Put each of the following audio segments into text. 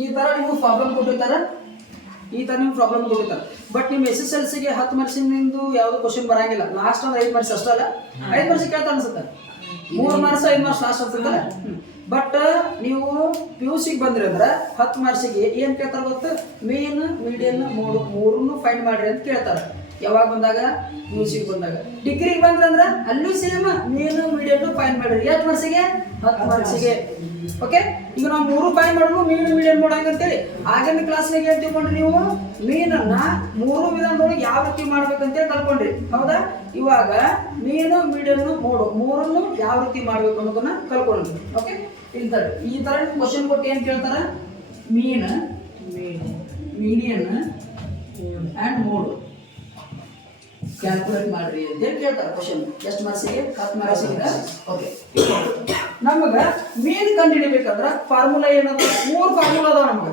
ಈ ಥರ ನಿಮ್ಗೆ ಪ್ರಾಬ್ಲಮ್ ಕೊಟ್ಟಿರ್ತಾರೆ, ಈ ಥರ ನಿಮ್ಗೆ ಪ್ರಾಬ್ಲಮ್ ಕೊಟ್ಟಿರ್ತಾರೆ. ಬಟ್ ನಿಮ್ಮ SSLCಗೆ 10 ಮಾರ್ಕ್ಸಿನಿಂದು ಯಾವುದು ಕ್ವಶನ್ ಬರಂಗಿಲ್ಲ. ಲಾಸ್ಟ್ ಒಂದು 5 ಮಾರ್ಕ್ಸ್ ಅಷ್ಟಲ್ಲ, 5 ಮಾರ್ಕ್ಸ್ ಕೇಳ್ತಾ ಅನ್ಸುತ್ತೆ, 3 ಮಾರ್ಕ್ಸ್ 5 ಮಾರ್ಕ್ಸ್ ಲಾಸ್ಟ್ ಅನ್ಸುತ್ತೆ. ಬಟ್ ನೀವು PUCಗೆ ಬಂದ್ರಿ ಅಂದ್ರೆ 10 ಮಾರ್ಕ್ಸಿಗೆ ಏನು ಕೇಳ್ತಾರೆ ಗೊತ್ತು, ಮೇನ್ ಮೀಡಿಯನ್ ಮೂರನ್ನು ಫೈಂಡ್ ಮಾಡ್ರಿ ಅಂತ ಕೇಳ್ತಾರೆ. ಯಾವಾಗ ಬಂದಾಗ PUCಗೆ ಬಂದಾಗ. ಡಿಗ್ರಿಗೆ ಬಂದ್ರಂದ್ರೆ ಅಲ್ಲೂ ಸೇಮ್ ಮೇನ್ ಮೀಡಿಯನ್ ಫೈಂಡ್ ಮಾಡ್ರಿ. ಎಷ್ಟು ಮಾರ್ಕ್ಸಿಗೆ? 10 ಮಾರ್ಕ್ಸಿಗೆ. ಓಕೆ, ಈಗ ನಾವು 3 ಫೈಂಡ್ ಮಾಡೋದು ಮೇನ್ ಮೀಡಿಯನ್ ಮಾಡೋಂಗ ಅಂತೇಳಿ ಆಗಿನ ಕ್ಲಾಸ್ನಾಗ ಏನು ತಿಳ್ಕೊಂಡ್ರಿ ನೀವು, ಮೀನನ್ನ 3 ವಿಧಾನದೊಳಗೆ ಯಾವ ರೀತಿ ಮಾಡ್ಬೇಕಂತೇಳಿ ಕಲ್ಕೊಂಡ್ರಿ. ಹೌದಾ? ಇವಾಗ ಮೀನು ಮೀಡಿಯನ್ ಮೂರನ್ನು ಯಾವ ರೀತಿ ಮಾಡ್ಬೇಕು ಅನ್ನೋದನ್ನ ಕಲ್ಕೊಂಡ್ರಿ. ಓಕೆ, ಈ ಥರ ಕ್ವಶನ್ ಕೊಟ್ಟು ಏನು ಕೇಳ್ತಾರೆ, ಮೀನ್ ಮೀಡಿಯನ್ ಆ್ಯಂಡ್ ಮೋಡ್ ಕ್ಯಾಲ್ಕುಲೇಟ್ ಮಾಡ್ರಿ ಅಂತೇಳಿ ಕೇಳ್ತಾರೆ ಕ್ವಶನ್. ಎಷ್ಟು ಮಾರ್ಕ್ಸಿಗೆ? 10 ಮಾರ್ಕ್ಸಿಗೆ. ಓಕೆ, ನಮಗೆ ಮೀನ್ ಕಂಡು ಹಿಡಿಬೇಕಂದ್ರೆ ಫಾರ್ಮುಲಾ ಏನದ? 3 ಫಾರ್ಮುಲಾ ಅದಾವ ನಮಗೆ.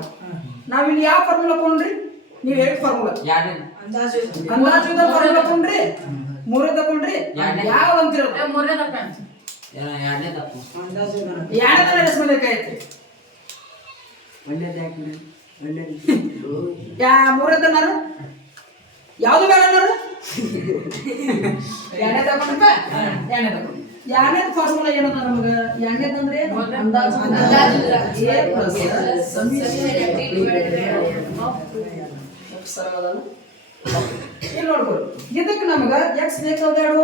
ನಾವಿಲ್ಲಿ ಯಾವ ಫಾರ್ಮುಲಾ ಕೊಂಡ್ರಿ? ನೀವು ಹೇಳಿ ಫಾರ್ಮುಲಾ. ಅಂದಾಜು ಫಾರ್ಮುಲಾ ಕೊಂಡ್ರಿ, 3 ತಗೊಂಡ್ರಿ, ಯಾವ ಅಂತಿರೋದು? 3ನೇ ತಪ್ಪ. 2ನೇ ತಪ್ಪು. ಅಂದಾಜು 2ನೇ ಎಷ್ಟು ಮಂದಿ ಕಾಯ್ತ್ರಿ? ಒಳ್ಳೇದು ಯಾಕೆ? ಒಳ್ಳೇದು 3ನೇ ನಾನು ಯಾವುದು ಬೇಡ ಅನ್ನೋರು? 2ನೇ ತಗೊಂಡ್ರಪ್ಪ. 2ನೇ ತಗೊಂಡು 2ನೇ ಫಾರ್ಮುಲಾ ಏನದ ನಮಗೆ? 2ನೇದಂದ್ರೆ ಅಂದಾಜು A ಪ್ಲಸ್ ಇಲ್ಲಿ ನೋಡ್ಬೋದು. ಇದಕ್ಕೆ ನಮಗೆ ಎಕ್ಸ್ ಬೇಕಾದ ಹೇಳುವ,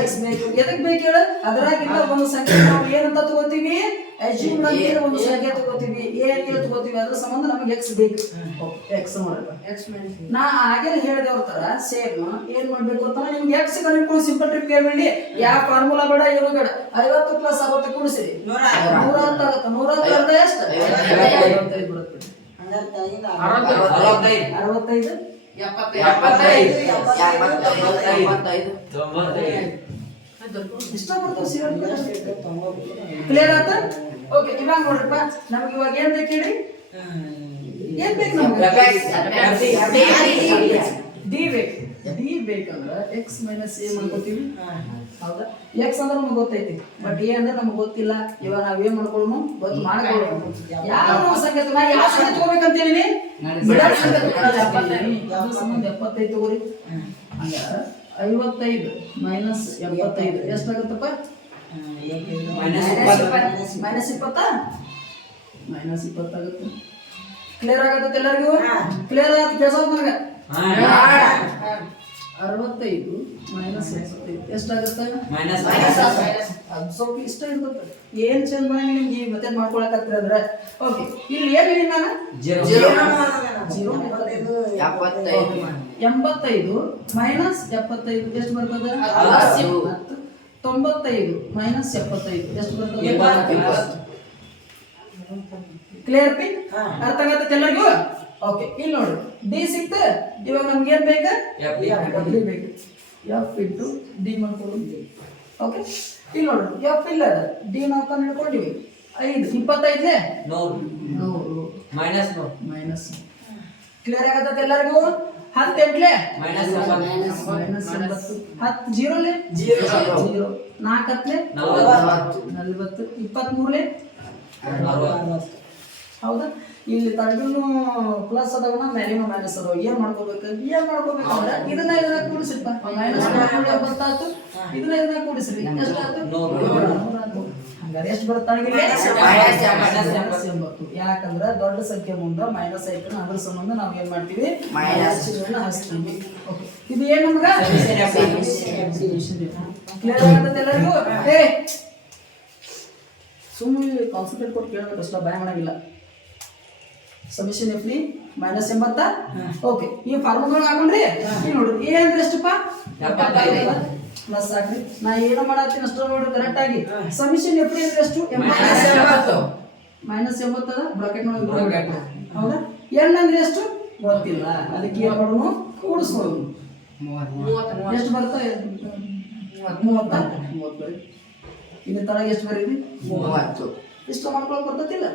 ಎಕ್ಸ್ ಬೇಕು. ಎದಕ್ಕೆ ಬೇಕು ಹೇಳ? ಅದರಾಗಿಂದ ಒಂದು ಸಂಖ್ಯೆ ನಾವು ಏನಂತ ತಗೋತೀವಿ, ಅಜ್ಯೂಮ್ ಅಂತ ಒಂದು ಸಂಖ್ಯೆ ತಗೋತೀವಿ, ಎ ಅಂತ ತಗೋತೀವಿ. ಅದ್ರ ಸಂಬಂಧ ನಮಗೆ ಎಕ್ಸ್ ಬೇಕು. ಎಕ್ಸ್ ನಾ ಹಾಗೆ ಹೇಳಿದವ್ರ ತರ ಸೇಮ್ ಏನ್ ಮಾಡ್ಬೇಕು ಅಂತ ನಿಮ್ಗೆ ಎಕ್ಸ್ ಕನೆಕ್ಟ್ ಸಿಂಪಲ್ ಟ್ರಿಕ್ ಕೇಳಿ. ಯಾವ ಫಾರ್ಮುಲಾ ಬೇಡ, ಏನು ಬೇಡ. 50 ಪ್ಲಸ್ 60 ಕೂಡಿಸಿರಿ 110 ಆಗುತ್ತೆ. 110 ಎಷ್ಟು? 55 ಬರುತ್ತೆ. 65 ಕ್ಲಿಯರ್ ಆತ? ಓಕೆ, ಇವಾಗ ನೋಡ್ರಪ್ಪ, ನಮ್ಗೆ ಇವಾಗ ಏನ್ ಬೇಕು ಹೇಳಿ? ಏನ್ ಬೇಕು ನಮ್ಗೆ? ಡಿ ಬೇಕು. ಡಿ ಬೇಕಂದ್ರೆ ಎಕ್ಸ್ ಮೈನಸ್ ಎ ಮಾಡ್ಕೋತೀವಿ. ಹೌದಾ? ಎಕ್ಸ್ ಅಂದ್ರೆ ನಮ್ಗೆ ಗೊತ್ತೈತಿ, ಬಟ್ ಎ ಅಂದ್ರೆ ನಮ್ಗೆ ಗೊತ್ತಿಲ್ಲ. ಇವಾಗ ನಾವೇನ್ ಮಾಡ್ಕೊಳ್ಳೋಣ? ಗೊತ್ತು ಮಾಡ್ಕೊಳ್ಳೋಣ. ಯಾವ ಸಂಖ್ಯೆ ನಾ ಯಾವ ಸಂಖ್ಯೆ ತಗೋಬೇಕಂತೇಳಿ? ಸಂಬಂಧ 75 ತಗೋರಿ. ಹಂಗ 55 ಮೈನಸ್ 75 ಎಷ್ಟಾಗುತ್ತಪ್ಪ? ಮೈನಸ್ 20 ಆಗುತ್ತೆ. ಕ್ಲಿಯರ್ ಆಗತ್ತೆ ಎಲ್ಲರಿಗೂ? ಕ್ಲಿಯರ್ ಆಗುತ್ತೆ? ಕೆಲಸ ನನಗೆ 65 ಮೈನಸ್ 75 ಎಷ್ಟಾಗುತ್ತೆ? ಅದು ಸ್ವಲ್ಪ ಇಷ್ಟ ಇರ್ತದೆ. ಏನ್ ಚಂದ ನಿಮ್ಗೆ ಮತ್ತೆ ಮಾಡ್ಕೊಳಕತ್ತೀರ ಅಂದ್ರೆ ಓಕೆ. ಇಲ್ಲಿ ಏನು ಹೇಳಿ ನಾನು? 85 ಮೈನಸ್ 75 ಎಷ್ಟು ಬರ್ತದೆ? 95 ಮೈನಸ್ 75 ಎಷ್ಟು ಬರ್ತದೆ? Clear P? ಅರ್ಥ ಆಗತ್ತೆ ಎಲ್ಲರಿಗೂ? ಓಕೆ, ಇಲ್ಲಿ ನೋಡಿ ಡಿ ಸಿಕ್ತ. ಇವಾಗ ನಮ್ಗೆ ಏನ್ ಬೇಕು? ಡಿ ಬೇಕು. ಎಫ್ ಇಂಟು ಡಿ ಮಾಡ್ಕೊಳ್ಳಿ. ಓಕೆ, ಇಲ್ಲಿ ನೋಡಿ ಎಫ್ ಇಲ್ಲ, ಡಿ ನಾವು ಕಂಡು ಹಿಡ್ಕೊಂಡಿವಿ. 5 25 100 ಮೈನಸ್. ಕ್ಲಿಯರ್ ಆಗತ್ತೆ ಎಲ್ಲರಿಗೂ? 10 8 ಮೈನಸ್ 80. 10 0 0 4 40 23 60. ಇಲ್ಲಿ ತಡೆಗೂ ಪ್ಲಸ್ ಅದಾವ, ಮೇಲಿನ ಮೈನಸ್ ಅದಾವ. ಏನ್ ಮಾಡ್ಕೋಬೇಕಂದ್ರೆ ಇದನ್ನ ಕೂಡಿಸಿಪ್ಪ. ಮೈನಸ್ 70 ಇದನ್ನ ಕೂಡಿಸ್ರಿ. ಎಷ್ಟಾಯ್ತು? 100. ಹಂಗಾರೆ ಎಷ್ಟು ಬರ್ತಾಗಿಲ್ಲ? ಯಾಕಂದ್ರೆ ದೊಡ್ಡ ಸಂಖ್ಯೆ ಮುಂದೆ ಮೈನಸ್ ಐತನ, ಅದ್ರ ಸಂಬಂಧ ನಾವು ಏನ್ ಮಾಡ್ತೀವಿ? ಹಚ್ತೀವಿ. ಇದು ಏನ್ ನಮ್ಗ? ಕ್ಲಿಯರ್ ಆಗತ್ತೆ ಎಲ್ಲರಿಗೂ? ಸುಮ್ಮನೆ ಕಾನ್ಸಂಟ್ರೇಟ್ ಕೊಟ್ಟು ಕೇಳೋದು ಅಷ್ಟ, ಭಯ ಮಾಡಂಗಿಲ್ಲ. ಸಮಿಷನ್ ಎಫ್ ನಿ ಮೈನಸ್ 80. ಓಕೆ, ಈ ಫಾರ್ಮುಲಾ ಹಾಕೊಂಡ್ರಿ. ಈಗ ನೋಡ್ರಿ ಎ ಅಂದ್ರೆ ಎಷ್ಟಪ್ಪ? 75 ಪ್ಲಸ್ ಹಾಕ್ರಿ. ನಾ ಏನೋ ಮಾಡತ್ತೀನಿ ಅಷ್ಟ ನೋಡ್ರಿ ಕರೆಕ್ಟ್ ಆಗಿ. ಸಮಿಷನ್ ಎಫ್ ನಿ ಅಂದ್ರೆ ಎಷ್ಟು? ಮೈನಸ್ 80 ಅದ ಬ್ರಾಕೆಟ್ ನೋಡಿ. ಹೌದಾ? ಎನ್ ಅಂದ್ರೆ ಎಷ್ಟು ಗೊತ್ತಿಲ್ಲ, ಅದಕ್ಕೆ ಏನ್ ಮಾಡೋಣ? ಕೂಡಿಸ್ಕೊಳ್ಳೋಣ. ಎಷ್ಟು ಬರುತ್ತೆ? 30 ಇನ್ನು ತಳಗೆ ಎಷ್ಟು ಬರೀರಿ? 30. ಇಷ್ಟು ಮಾಡ್ಕೊಳಕ್ ಬರ್ತತಿಲ್ಲ?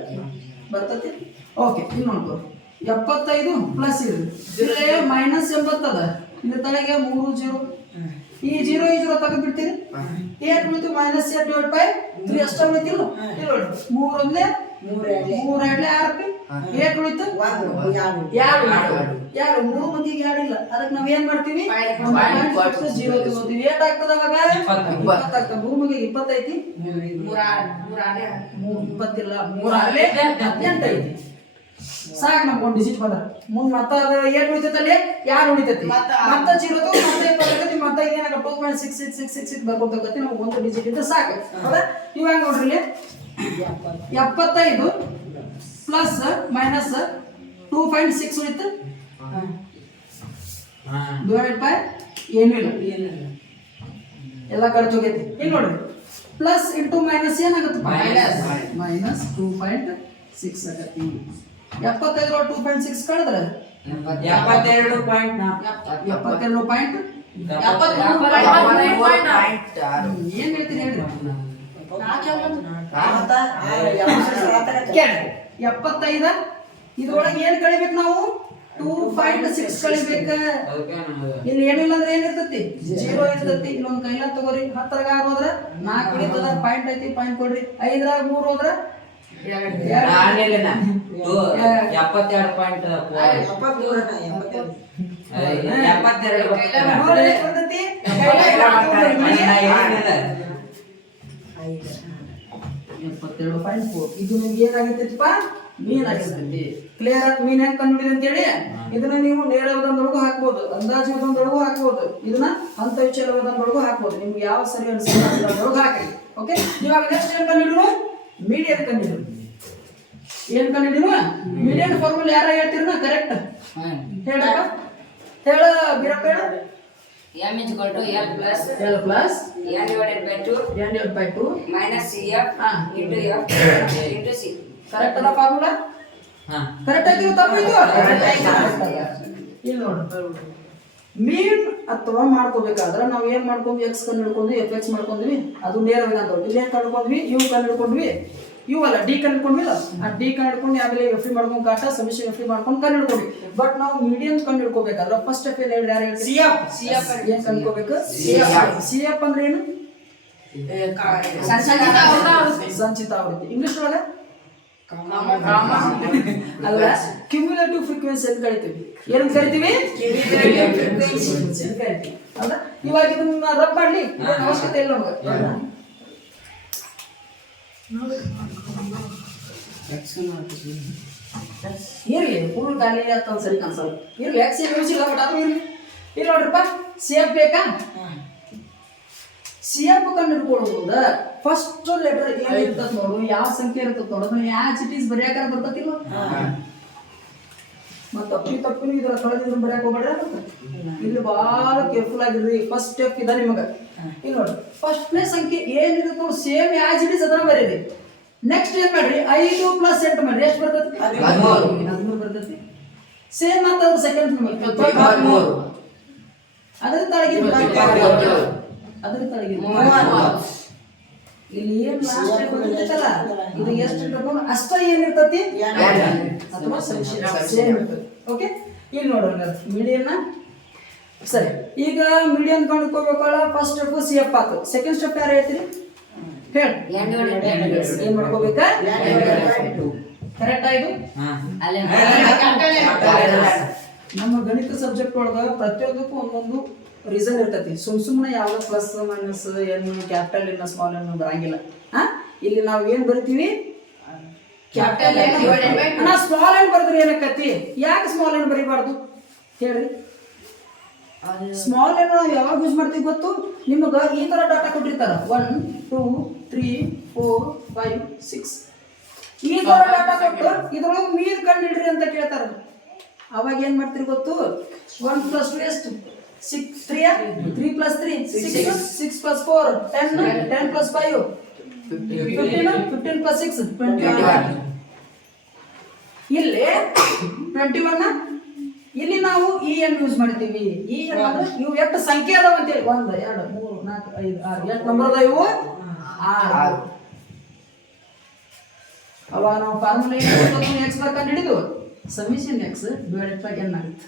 ಬರ್ತತಿ. ಓಕೆ, ಇಲ್ಲಿ ನೋಡ್ಕೊ 75 ಪ್ಲಸ್ ಇರ್ರಿ. ಇಲ್ಲಿ ಮೈನಸ್ 80 ಅದ, ಇಲ್ಲಿ ತಳಗೆ 3 0. ಈ 0 ತೆಗೆದು ಬಿಡ್ತೀರಿ. 8 ಉಳಿತು ಮೈನಸ್ 8 / 3 ಅಷ್ಟ ಉಳಿತಿಲ್ಲ. ಇಲ್ಲಿ ನೋಡಿ 3 1 ಮೂರು ಎಡ್ಲೆ 6 ಏಟ್ ಉಳಿತು 2 ಮೂರು ಮಂದಿಗೆ 2 ಇಲ್ಲ. ಅದಕ್ಕೆ ನಾವ್ ಏನ್ ಮಾಡ್ತೀವಿ 0 ತಗೋತೀವಿ. ಏಟ್ ಆಗ್ತದ ಅವಾಗ 20 ಆಗ್ತದ. 3 ಮಂದಿಗೆ 20 ಐತಿ. 20 ಇಲ್ಲ 3 18 ಐತಿ. ಸಾಕು ನಮ್ಗೆ ಒಂದು ಡಿಜಿಟ್ ಬಂದ ಮುಂದೆ ಮತ್ತೆ ಅದು ಏಟ್ ಉಳಿತೈತಲ್ಲಿ 2 ಉಳಿತೈತಿ. ಮತ್ತೆ 0 ಮತ್ತೆ 20 ಮತ್ತೆ ಇದೇನಾಗ 2.6666 ಬರ್ಕೊತಕ್ಕತಿ. ನಮ್ಗೆ ಒಂದು ಡಿಜಿಟ್ ಇದ್ರೆ ಸಾಕು. ಹೌದಾ? ಇವಾಗ ನೋಡ್ರಿ 75 ಪ್ಲಸ್ ಮೈನಸ್ 2.6 ಉಳಿತು ಡಿವೈಡ್ ಬೈ ಏನೂ ಇಲ್ಲ ಎಲ್ಲ ಖರ್ಚು ಹೋಗೈತಿ. ಇಲ್ಲಿ ನೋಡ್ರಿ ಪ್ಲಸ್ ಇಂಟು ಮೈನಸ್ ಏನಾಗುತ್ತೆ ಮೈನಸ್ 2.6 ಆಗತ್ತಿ. 75 2.6 ಕಳೆದ್ರೆ 72.4 ಏನ್ ಹೇಳ್ತೀರಿ ಹೇಳ್ರಿ? 75 ಇದ್ರೊಳಗೆ ಏನ್ ಕಳಿಬೇಕು ನಾವು 2.6 ಕಳಿಬೇಕ. ಇಲ್ಲಿ ಏನಿಲ್ಲ ಅಂದ್ರೆ ಏನಿರ್ತತಿ 0 ಇರ್ತತಿ. ಇಲ್ಲೊಂದು ಕೈಲ ತಗೋರಿ 10 6 ಹೋದ್ರ 4 ಉಳಿತದ. ಪಾಯಿಂಟ್ ಐತಿ ಪಾಯಿಂಟ್ ಕೊಡ್ರಿ. 5 3 ಹೋದ್ರ 72.4. ಇದು ನಿಮ್ಗೆ ಏನಾಗೈತಿಪ್ಪ ಮೀನ್ ಆಗಿರ್ತೈತಿ. ಕ್ಲಿಯರ್ ಆಗಿ ಮೀನ್ ಹೆಂಗ್ ಕಂಡುಹಿಡಿದ ಅಂತೇಳಿ ಇದನ್ನ ನೀವು ನೇರ ವಿಧಾನದೊಳಗೂ ಹಾಕ್ಬೋದು, ಅಂದಾಜು ವಿಧಾನದೊಳಗೂ ಹಾಕ್ಬೋದು, ಇದನ್ನ ಹಂತ ವಿಚಾರ ವಿಧಾನದೊಳಗೂ ಹಾಕ್ಬೋದು. ನಿಮ್ಗೆ ಯಾವ ಸರಿ ಅನ್ಸುತ್ತೆ ಅದರೊಳಗೂ ಹಾಕಿ. ಓಕೆ, ಇವಾಗ ನೆಕ್ಸ್ಟ್ ಏನ್ ಕಂಡುಹಿಡಿದ್ರು ಮೀಡಿಯನ್ ಕಂಡುಹಿಡಿದ್ರು. ಏನ್ ಕಂಡುಹಿಡಿದ್ರು ಮೀಡಿಯನ್ ಫಾರ್ಮುಲಾ ಯಾರ ಹೇಳ್ತೀರ ಕರೆಕ್ಟ್ ಹೇಳಪ್ಪ. ಹೇಳ ಬೀರಪ್ಪ ಹೇಳ. M is equal to L plus L plus N divided by 2 minus CF into F into C. Correct ಅಲ್ಲ ಫಾರ್ಮುಲಾ? ಕರೆಕ್ಟ್ ಆಗಿ ತಪ್ಪಿತ್ತು. ಇಲ್ಲಿ ನೋಡಿ ಮೀನ್ ಅಥವಾ ಮಾಡ್ಕೋಬೇಕಾದ್ರೆ ನಾವು ಏನ್ ಮಾಡ್ಕೊಂಡ್ವಿ ಎಕ್ಸ್ ಕಂಡು ಹಿಡ್ಕೊಂಡ್ವಿ FX ಮಾಡ್ಕೊಂಡ್ವಿ. ಅದು ನೇರ ವಿಧಾನ. ಇಲ್ಲಿ ಏನ್ ಕಂಡುಕೊಂಡ್ವಿ ಯು ಕಂಡು ಹಿಡ್ಕೊಂಡ್ವಿ. ಯು ಅಲ್ಲ ಡಿ ಕಂಡು ಹಿಡ್ಕೊಂಡ್ವಿಲ್ಲ. ಆ ಡಿ ಕಂಡು ಹಿಡ್ಕೊಂಡು ಆಮೇಲೆ ಎಫ್ ಮಾಡ್ಕೊಂಡು ಕಾಟ ಸಮಿಷನ್ ಎಫ್ ಮಾಡ್ಕೊಂಡು ಕಂಡು ಹಿಡ್ಕೊಂಡ್ವಿ. ಬಟ್ ನಾವು ಮೀಡಿಯಂ ಕಂಡು ಹಿಡ್ಕೋಬೇಕಾದ್ರೆ ಫಸ್ಟ್ ಸ್ಟೆಪ್ ಏನ್ ಹೇಳಿ ಯಾರು ಹೇಳ್ತೀವಿ ಏನ್ ಕಂಡುಕೋಬೇಕು? CF ಅಂದ್ರೆ ಏನು? ಸಂಚಿತ ಆವೃತ್ತಿ. ಇಂಗ್ಲಿಷ್ ಒಳಗೆ ಅಲ್ಲ ಕ್ಯುಮ್ಯುಲೇಟಿವ್ ಫ್ರೀಕ್ವೆನ್ಸಿ ಅಂತ ಕರಿತೀವಿ. ಏನ್ ಕರಿತೀವಿ? ಹೌದಾ? ಇವಾಗ ಇದನ್ನ ರಬ್ ಮಾಡ್ಲಿ ಅವಶ್ಯಕತೆ ಇಲ್ಲ ನಮಗೆ. ಇರ್ಲಿ ಫುಲ್ ಖಾಲಿ ಅಂತ ಒಂದ್ಸರಿ ಕಾಣಿಸಲ್ಲ. ಇರ್ಲಿ ಎಕ್ಸ್ ಯೂಸ್ ಇಲ್ಲ ಬಟ್ ಅದು ಇರ್ಲಿ. ಇಲ್ಲಿ ನೋಡ್ರಪ್ಪ CF ಬೇಕಾ? CF ಕಂಡು ಹಿಡ್ಕೊಳ್ಳೋದ್ರಿಂದ ಫಸ್ಟ್ ಲೆಟರ್ ಏನಿರ್ತದ ನೋಡು, ಯಾವ ಸಂಖ್ಯೆ ಇರ್ತದ ನೋಡು, ಅದನ್ನ ಯಾವ ಚಿಟೀಸ್ ಬರೆಯಾಕಾರ ಬರ್ತತಿಲ್ವ? ಮತ್ತೆ ತಪ್ಪಿನ ಇದ್ರ ಕಳೆದಿದ್ರು ಬರೆಯಕ್ ಹೋಗ್ಬೇಡ್ರಿ. ಇಲ್ಲಿ ಬಹಳ ಕೇರ್ಫುಲ್ ಆಗಿರ್ರಿ. ಫಸ್ಟ್ ಸ್ಟೆಪ್ ಇದೆ ನಿಮಗೆ. ಇಲ್ಲಿ ನೋಡಿ ಫಸ್ಟ್ನೇ ಸಂಖ್ಯೆ ಏನಿರುತ್ತೆ ನೋಡಿ ಸೇಮ್ ಯಾವ ಚಿಟೀಸ್ ಅದನ್ನ ಬರೀರಿ. ನೆಕ್ಸ್ಟ್ ಏನ್ ಮಾಡ್ರಿ 5 + 8 ಮಾಡ್ರಿ. ಎಷ್ಟು ಬರ್ತೈತಿ? 13 ಬರ್ತೈತಿ. ಸೇಮ್ ಅಂತ ಸೆಕೆಂಡ್ ಅದ್ರ ತಳಗಿ ಇಲ್ಲಿ ಏನ್ ಲಾಸ್ಟ್ ಬಂದಿರ್ತಲ್ಲ ಇದು ಎಷ್ಟು ಇಟ್ಕೊಂಡು ಅಷ್ಟ ಏನಿರ್ತತಿ ಅಥವಾ ಸೇಮ್ ಇರ್ತದೆ. ಓಕೆ, ಇಲ್ಲಿ ನೋಡೋಣ ಮೀಡಿಯನ್ ಸರಿ. ಈಗ ಮೀಡಿಯನ್ ಕಂಡುಕೋಬೇಕಲ್ಲ ಫಸ್ಟ್ ಸ್ಟೆಪ್ CF ಆಯ್ತು. ಸೆಕೆಂಡ್ ಸ್ಟೆಪ್ ಯಾರು ಹೇಳ್ತೀರಿ ಹೇಳಿ? ಏನ್ ಮಾಡ್ಕೋಬೇಕಾ? ಕರೆಕ್ಟ್ ಆಯ್ತು. ನಮ್ಮ ಗಣಿತ ಸಬ್ಜೆಕ್ಟ್ ಒಳಗ ಪ್ರತಿಯೊಂದಕ್ಕೂ ಒಂದೊಂದು ರೀಸನ್ ಇರ್ತೈತಿ. ಸುಮ್ಮನೆ ಯಾವ್ದು ಪ್ಲಸ್ ಮೈನಸ್ ಏನು ಕ್ಯಾಪಿಟಲ್ ಇನ್ನ ಸ್ಮಾಲ್ ಏನು ಬರಂಗಿಲ್ಲ. ಇಲ್ಲಿ ನಾವು ಏನ್ ಬರ್ತೀವಿ ಕ್ಯಾಪಿಟಲ್ ನಾ ಸ್ಮಾಲ್ ಏನ್ ಬರ್ದ್ರಿ ಏನಕ್ಕತಿ? ಯಾಕೆ ಸ್ಮಾಲ್ ಏನ್ ಬರೀಬಾರ್ದು ಹೇಳ್ರಿ? ಸ್ಮಾಲ್ ಏನು ನಾವು ಯಾವಾಗ ಯೂಸ್ ಮಾಡ್ತೀವಿ ಗೊತ್ತು? ನಿಮಗ ಈ ತರ ಡಾಟಾ ಕೊಟ್ಟಿರ್ತಾರ 1 2 3 4 5 6 ಈ ತರ ಡಾಟಾ ಕೊಟ್ಟು ಇದ್ರೊಳಗೆ ಮೀನ್ ಕಂಡು ಹಿಡ್ರಿ ಅಂತ ಕೇಳ್ತಾರ. ಅವಾಗ ಏನ್ ಮಾಡ್ತೀರಿ ಗೊತ್ತು? 1 + 2 ಎಷ್ಟು? 6 3 3 + 3 6 6 + 4 10 10 + 5 15 15 + 6 21. ಇಲ್ಲಿ 21 ಇಲ್ಲಿ ನಾವು EN ಯೂಸ್ ಮಾಡ್ತೀವಿ. EN ಅಂದ್ರೆ ಇವು ಎಷ್ಟು ಸಂಖ್ಯೆ ಅದಾವ ಅಂತ ಹೇಳಿ 1 2 3 4 5 6 ಎಷ್ಟು ನಂಬರ್ ಅದಾವ ಇವು? 6. ಅವಾಗ ನಾವು ಫಾರ್ಮುಲಾ ಏನು x ಕಂಡು ಹಿಡಿದು submission x divided by n ಆಗುತ್ತೆ.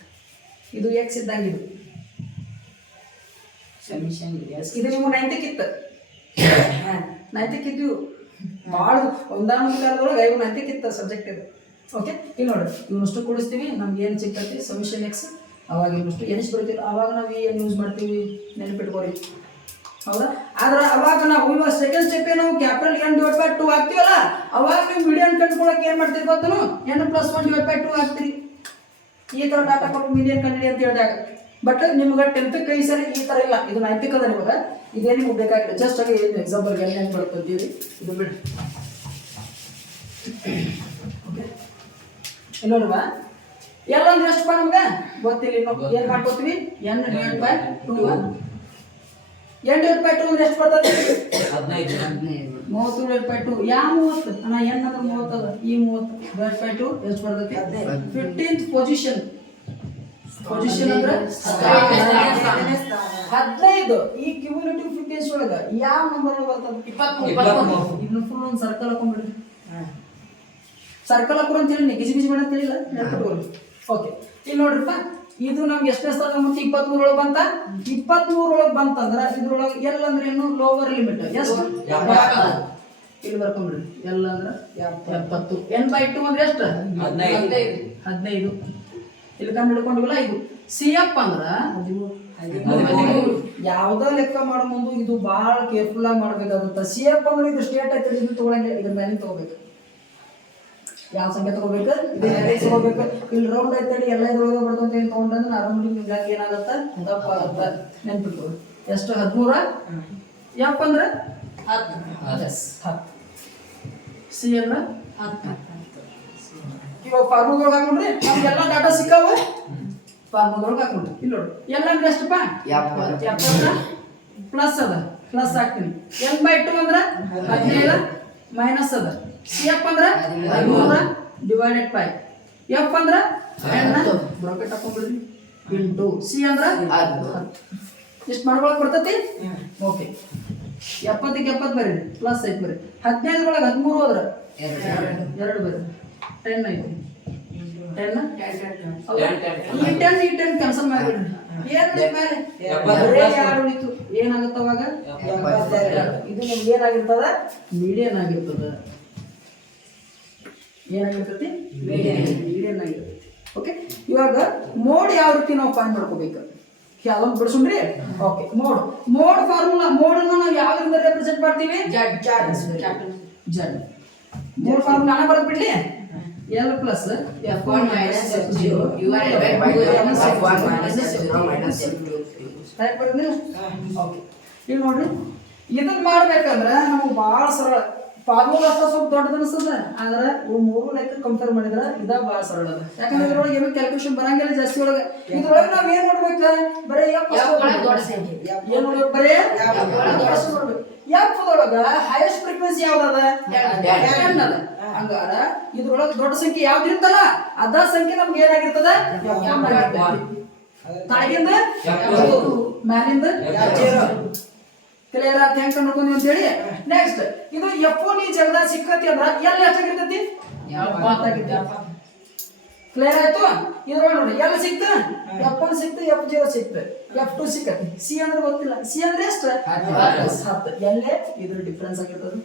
ಇದು x ಇದ್ದಂಗೆ ಇದು ಸಮಿಷನ್ x. ಇದು ನೀವು 9ಕ್ಕೆ ಇತ್ತು 9ಕ್ಕೆ ಇದ್ದು ಭಾಳ ಒಂದಾನೊಂದು ಕಾಲದೊಳಗೆ 5 ಇತ್ತು ಸಬ್ಜೆಕ್ಟ್ ಇದೆ. ಓಕೆ, ಇಲ್ಲಿ ನೋಡ್ರಿ ಇವನಷ್ಟು ಕೂಡಿಸ್ತೀವಿ, ನಮ್ಗೆ ಏನು ಸಿಗ್ತೈತಿ ಸೊಲ್ಯೂಷನ್ ಎಕ್ಸ್, ಅವಾಗ ಇವನಷ್ಟು ಎನಿಸ್ ಬರೀತೀವಿ, ಅವಾಗ ನಾವು ಏನು ಯೂಸ್ ಮಾಡ್ತೀವಿ ನೆನಪಿಟ್ಕೋರಿ. ಹೌದಾ? ಆದ್ರೆ ಅವಾಗ ನಾವು ಇವಾಗ ಸೆಕೆಂಡ್ ಸ್ಟೆಪ್ ನಾವು ಕ್ಯಾಪಿಟಲ್ n/2 ಹಾಕ್ತೀವಲ್ಲ, ಅವಾಗ ನೀವು ಮೀಡಿಯನ್ ಕಂಡುಕೊಳ್ಳೋಕೆ ಏನು ಮಾಡ್ತೀರಿ ಗೊತ್ತು, n+1/2 ಹಾಕ್ತೀರಿ. ಈ ಥರ ಡಾಟಾ ಕೊಟ್ಟು ಮೀಡಿಯನ್ ಕಂಡಿಡಿ ಅಂತ ಹೇಳಿದಾಗ. ಬಟ್ ನಿಮ್ಗೆ 10th ಈ ಸರಿ ಈ ಥರ ಇಲ್ಲ, ಇದು 9th ಅದ ನಿಮಗೆ, ಇದೇ ನಿಮ್ಗೆ ಬೇಕಾಗಿಲ್ಲ. ಜಸ್ಟ್ ಆಗಿ ಏನು ಎಕ್ಸಾಂಪಲ್ಗೆ ಹೆಂಗೆ ಬರ್ತಂತೀವಿ ಇದು ಬಿಡಿ. ಓಕೆ, ಇಲ್ಲಿ ನೋಡುವ ಎಲ್ಲ ಅಂದ್ರೆ ಎಷ್ಟು ನಮ್ಗೆ ಗೊತ್ತಿಲ್ಲ, ಇನ್ನು ಏನು ಮಾಡ್ಕೋತೀವಿ, n/2 n/2 ಅಂದ್ರೆ ಎಷ್ಟು ಬರ್ತದೆ? 30/2. ಯಾವ 30 ಅಣ್ಣ? n ಅಂದ್ರೆ 30 ಅದ, ಈ 30/2 ಎಷ್ಟು ಬರ್ತೈತಿ? 15th position. ಪೊಸಿಷನ್ ಅಂದ್ರೆ 15. ಈ ಕ್ಯುಮ್ಯುಲೇಟಿವ್ ಫ್ರೀಕ್ವೆನ್ಸಿ ಒಳಗೆ ಯಾವ ನಂಬರ್ ಬರ್ತದೆ? 23. ಇದನ್ನ ಫುಲ್ ಒಂದು ಸರ್ಕಲ್ ಹಾಕೊಂಡ್ಬಿಡ್ರಿ. ಸರ್ಕಲ್ ಹಾಕೋರು ಅಂತೇಳಿ ಗಿಜಿ ಗಿಜಿ ಬೇಡ ಅಂತೇಳಿಲ್ಲ, ನೆನಪಿಟ್ಕೊಳ್ಳಿ. ಓಕೆ, ಇಲ್ಲಿ ನೋಡ್ರಿಪ್ಪ, ಇದು ನಮ್ಗೆ ಎಷ್ಟನೇ ಸ್ಥಾನ ಮುಂಚೆ 23 ಒಳಗೆ ಬಂತ. 23 ಒಳಗೆ ಬಂತಂದ್ರೆ ಇದ್ರೊಳಗೆ ಎಲ್ ಅಂದ್ರೆ ಏನು? ಲೋವರ್ ಲಿಮಿಟ್ ಎಷ್ಟು? 70. ಇಲ್ಲಿ ಬರ್ಕೊಂಡ್ರಿ, ಎಲ್ ಅಂದ್ರೆ 70. n/2 ಅಂದ್ರೆ ಎಷ್ಟು? 15. ಇಲ್ಲಿ ಕಂಡು ಹಿಡ್ಕೊಂಡಿವಲ್ಲ ಇದು. CF ಅಂದ್ರ 13. ಯಾವ್ದೋ ಲೆಕ್ಕ ಮಾಡೋ ಮುಂದೆ ಇದು ಬಹಳ ಕೇರ್ಫುಲ್ ಆಗಿ ಮಾಡ್ಬೇಕಾಗುತ್ತೆ. CF ಅಂದ್ರೆ ಇದು ಸ್ಟೇಟ್ ಐತೆ, ಇದು ತಗೊಳಂಗಿಲ್ಲ, ಇದ್ರ ಮೇಲೆ ತಗೋಬೇಕು. ಯಾವ ಸಂಖ್ಯೆ ತಗೋಬೇಕು? ಇದೇ ತಗೋಬೇಕು. ಇಲ್ಲಿ ರೌಂಡ್ ಐತೆ, ಎಲ್ಲ ಇದ್ರೊಳಗೆ ಬರ್ತಂತ ಏನು ತಗೊಂಡ್ರೆ ಅರೌಂಡ್ ಹಿಂಗಾಗಿ ಏನಾಗುತ್ತೆ? ದಪ್ಪ ಆಗುತ್ತೆ. ನೆನ್ಪಿಟ್ಟು ಎಷ್ಟು? 13. F ಅಂದ್ರೆ 10. C ಅಂದ್ರೆ 10. ಇವಾಗ ಫಾರ್ಮುಲಾದೊಳಗೆ ಹಾಕೊಂಡ್ರಿ ನಮ್ಗೆಲ್ಲ ಡಾಟಾ ಸಿಕ್ಕಾವ. ಫಾರ್ಮುಲಾದೊಳಗೆ ಹಾಕೊಂಡ್ರಿ ಇಲ್ಲಿ ನೋಡಿ, ಎಲ್ಲ ಅಂದ್ರೆ ಎಷ್ಟಪ್ಪ? 70 ಪ್ಲಸ್ ಅದ, ಪ್ಲಸ್ ಹಾಕ್ತೀನಿ. n/2 ಅಂದ್ರೆ 17 ಮೈನಸ್ ಅದ. CF ಅಂದ್ರೆ 13 ಡಿವೈಡೆಡ್ ಬೈ F ಅಂದ್ರೆ 10 ಬ್ರಾಕೆಟ್ ಹಾಕೊಂಡ್ಬಿಡ್ರಿ ಇಂಟು C ಅಂದ್ರೆ 10. ಎಷ್ಟು ಮಾಡ್ಕೊಳಕ್ ಬರ್ತೈತಿ? ಓಕೆ, 70ಕ್ಕೆ 70 ಬರ್ರಿ, ಪ್ಲಸ್ ಐತಿ ಬರ್ರಿ. 15 ಒಳಗೆ 13 ಹೋದ್ರೆ 2 ಬರ್ರಿ, 10 ಐತಿ. 10 ಈ 10 ಕ್ಯಾನ್ಸಲ್ ಮಾಡಿಬಿಡ್ರಿ. ಏನು ಮೇಲೆ 2 ಉಳಿತು, ಏನಾಗುತ್ತೆ ಅವಾಗ? 72. ಇದು ನಿಮ್ಗೆ ಏನಾಗಿರ್ತದ? ಮೀಡಿಯನ್ ಆಗಿರ್ತದ. ಏನಾಗಿರ್ತೈತಿ? ಮೀಡಿಯನ್ ಆಗಿರ್ತೈತಿ. ಓಕೆ, ಇವಾಗ ಮೋಡ್ ಯಾವ ರೀತಿ ನಾವು ಫೈಂಡ್ ಮಾಡ್ಕೋಬೇಕು ಅದೊಂದು ಬಿಡಿಸ್ರಿ. Okay, mode formula. ಮೋಡನ್ನು ನಾವು ಯಾವ್ದ್ರಿಂದ ರೆಪ್ರೆಸೆಂಟ್ ಮಾಡ್ತೀವಿ? ಜಡ್. ಮೋಡ್ ಫಾರ್ಮುಲಾ ನಾನು ಬರೆದು ಬಿಡ್ಲಿ. L plus F1 minus F0 divided by F1 minus F0 minus F2. Type ಬರೆದ್ರಿ? ಓಕೆ, ಈಗ ನೋಡ್ರಿ, ಇದನ್ನ ಮಾಡ್ಬೇಕಂದ್ರೆ ನಮಗೆ ಭಾಳ ಸರಳ. ಫಾರ್ಮುಲಾ ಅಷ್ಟ ಸ್ವಲ್ಪ ದೊಡ್ಡದು ಅನಿಸ್ತದೆ, ಆದ್ರೆ ಮೂರು ಲೆಕ್ಕ ಕಂಪೇರ್ ಮಾಡಿದ್ರೆ ಇದ ಭಾಳ ಸರಳ ಅದ. ಯಾಕಂದ್ರೆ ಇದ್ರೊಳಗೆ ಏನು ಕ್ಯಾಲ್ಕುಲೇಷನ್ ಬರಂಗಿಲ್ಲ ಜಾಸ್ತಿ. ಒಳಗೆ ಇದ್ರೊಳಗೆ ನಾವ್ ಏನ್ ಮಾಡ್ಬೇಕು? ಬರೀ ದೊಡ್ಡ ಸಂಖ್ಯೆ ಏನ್ ನೋಡ್ಬೇಕು? ಬರೀ ನೋಡ್ಬೇಕು. F ದೊಳಗ ಹೈಯೆಸ್ಟ್ ಫ್ರೀಕ್ವೆನ್ಸಿ ಯಾವ್ದದ? 10 ಅದ. ಹಂಗಾರ ಇದ್ರೊಳಗೆ ದೊಡ್ಡ ಸಂಖ್ಯೆ ಯಾವ್ದು ಇರ್ತಲ್ಲ ಅದ ಸಂಖ್ಯೆ ನಮ್ಗೆ ಏನಾಗಿರ್ತದ? ತಾಗಿಂದ ಮ್ಯಾಲಿಂದ 0. ಕ್ಲಿಯರ್ ಆಗಿ ಹೆಂಗ್ ಕಂಡುಕೊಂಡಿ ಅಂತ ಹೇಳಿ. ನೆಕ್ಸ್ಟ್ ಇದು F1 ಈ ಜಾಗದಾಗ ಸಿಕ್ಕತಿ ಅಂದ್ರ L ಎಷ್ಟಾಗಿರ್ತೈತಿ? 70 ಆಗಿರ್ತೈತಿ. ಕ್ಲಿಯರ್ ಆಯ್ತು? ಇದ್ರೊಳಗೆ ನೋಡಿ, L ಸಿಕ್ತು, F1 ಸಿಕ್ತು, F0 ಸಿಕ್ತು, F2 ಸಿಕ್ಕತಿ. C ಅಂದ್ರೆ ಗೊತ್ತಿಲ್ಲ. C ಅಂದ್ರೆ ಎಷ್ಟು? 10. ಎಲ್ಲೇ ಇದ್ರ ಡಿಫರೆನ್ಸ್ ಆಗಿರ್ತದೆ.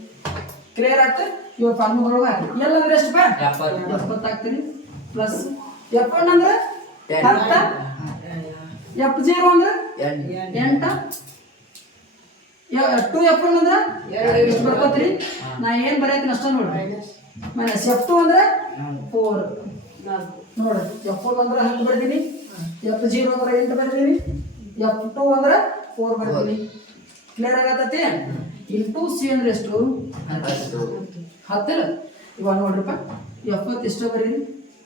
ಕ್ಲಿಯರ್ ಆಗ್ತದೆ? ಇವಾಗ ಫಾರ್ಮುಲಾ ಹಾಕಿ. L ಅಂದ್ರೆ ಎಷ್ಟು ಬಾ? 70 ಹಾಕ್ತೀನಿ ಪ್ಲಸ್ F1 ಅಂದ್ರೆ 10, F0 ಅಂದ್ರೆ 8, 2F1 ಅಂದ್ರೆ ಎಷ್ಟು ಬರ್ಕೋತೀರಿ? ನಾ ಏನು ಬರೆಯತ್ತೀನಿ ಅಷ್ಟ ನೋಡ್ರಿ. ಮೈನಸ್ F2 ಅಂದ್ರೆ 4 ನೋಡ್ರಿ. F1 ಅಂದ್ರೆ 10 ಬರ್ತೀನಿ, F0 ಅಂದ್ರೆ 8 ಬರ್ತೀನಿ, F2 ಅಂದ್ರೆ 4 ಬರ್ತೀನಿ. ಕ್ಲಿಯರ್ ಆಗತ್ತೈತಿ? ಇಂಟು C ಅಂದ್ರೆ ಎಷ್ಟು? 10. ಇವಾಗ ನೋಡ್ರಿಪ್ಪ, 70 ಇಷ್ಟ ಬರೀರಿ,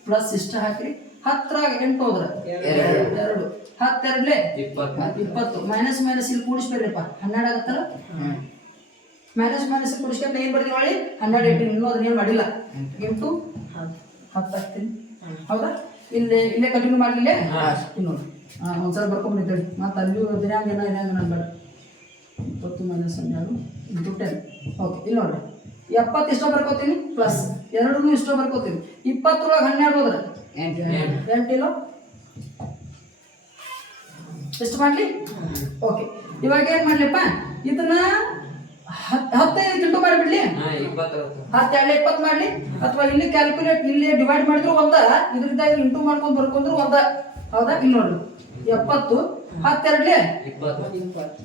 ಪ್ಲಸ್ ಇಷ್ಟ ಹಾಕಿರಿ. 10ರಾಗ 8 ಹೋದ್ರ 2, 10 20, ಮೈನಸ್ ಮೈನಸ್ ಇಲ್ಲಿ ಕೂಡಿಸ್ಬೇಡ್ರಿಪ್ಪ, 12 ಆಗತ್ತಲ್ಲ. ಮೈನಸ್ ಮೈನಸ್ ಕೂಡಿಸ್ಕೊಂಡು ಏನು ಬರ್ತೀವಿ ಮಾಡಿ? 12 18. ಇನ್ನೂ ಅದನ್ನ ಏನು ಮಾಡಿಲ್ಲ. ಇಂಟು 10 ಹಾಕ್ತೀನಿ. ಹೌದಾ? ಇಲ್ಲೇ ಕಂಟಿನ್ಯೂ ಮಾಡಲಿಲ್ಲ. ಇನ್ನೊಂದು ಒಂದ್ಸಲ ಬರ್ಕೊಂಡ್ಬಿಟ್ಟಿದ್ದೇಳಿ. ಮತ್ತು ಅಲ್ಲಿ ದಿನಾಂಗ ಏನ ಬೇಡ. 20 ಮೈನಸ್ 12 ಇಂಟು 10. ಓಕೆ, ಇಲ್ಲಿ ನೋಡ್ರಿ, 70 ಇಷ್ಟ ಬರ್ಕೋತೀನಿ, ಪ್ಲಸ್ 2 ಇಷ್ಟ ಬರ್ಕೋತೀನಿ. 20 ಒಳಗೆ 12 ಹೋದ್ರೆ 8 ಇಲ್ಲ. ಎಷ್ಟು ಮಾಡಲಿ? ಓಕೆ, ಇವಾಗ ಏನು ಮಾಡಲಿಪ್ಪ? ಇದನ್ನ 15 ಇಂಟು ಮಾಡಿಬಿಡ್ಲಿ, 10 20 ಮಾಡ್ಲಿ, ಅಥವಾ ಇಲ್ಲಿ ಕ್ಯಾಲ್ಕುಲೇಟ್ ಇಲ್ಲಿ ಡಿವೈಡ್ ಮಾಡಿದ್ರು ಒಂದ, ಇದ್ರಿಂದ ಇಂಟು ಮಾಡ್ಕೊಂಡು ಬರ್ಕೊಂಡ್ರು ಒಂದ. ಹೌದಾ? ಇಲ್ಲಿ ನೋಡ್ರಿ 70 10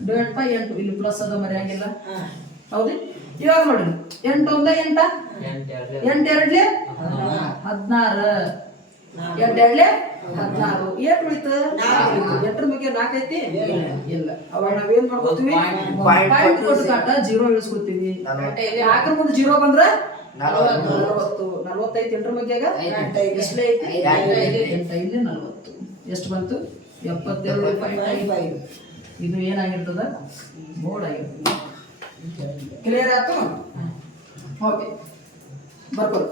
ಡಿವೈಡ್ ಬೈ 8, ಇಲ್ಲಿ ಪ್ಲಸ್ ಅದ ಮರೆಯಂಗಿಲ್ಲ. ಹೌದು? ಇವಾಗ ನೋಡ್ರಿ 8 1 8, 8 2 16, 8 2 16. ಏಟ್ ಉಳಿತು? 8ರ ಬಗ್ಗೆ 4 ಐತಿ? ಇಲ್ಲ. ಅವಾಗ ನಾವೇನ್ ಮಾಡ್ಕೋತೀವಿ? ಪಾಯಿಂಟ್ ಕೊಟ್ಟು ಕಾಟ 0 ಇಳಿಸ್ಕೊತೀವಿ. 4ರ ಮುಂದೆ 0 ಬಂದ್ರ 40. 45 8ರ ಬಗ್ಗೆ ಎಷ್ಟು ಐತಿ? 8 40. ಎಷ್ಟು ಬಂತು? 72.5. ಇದು ಏನಾಗಿರ್ತದ? ಬೋರ್ಡ್ ಆಗಿರ್ತದೆ. ಕ್ಲಿಯರ್ ಆಯ್ತು? ಓಕೆ, ಬರ್ಕೊಳ್ಳಿ.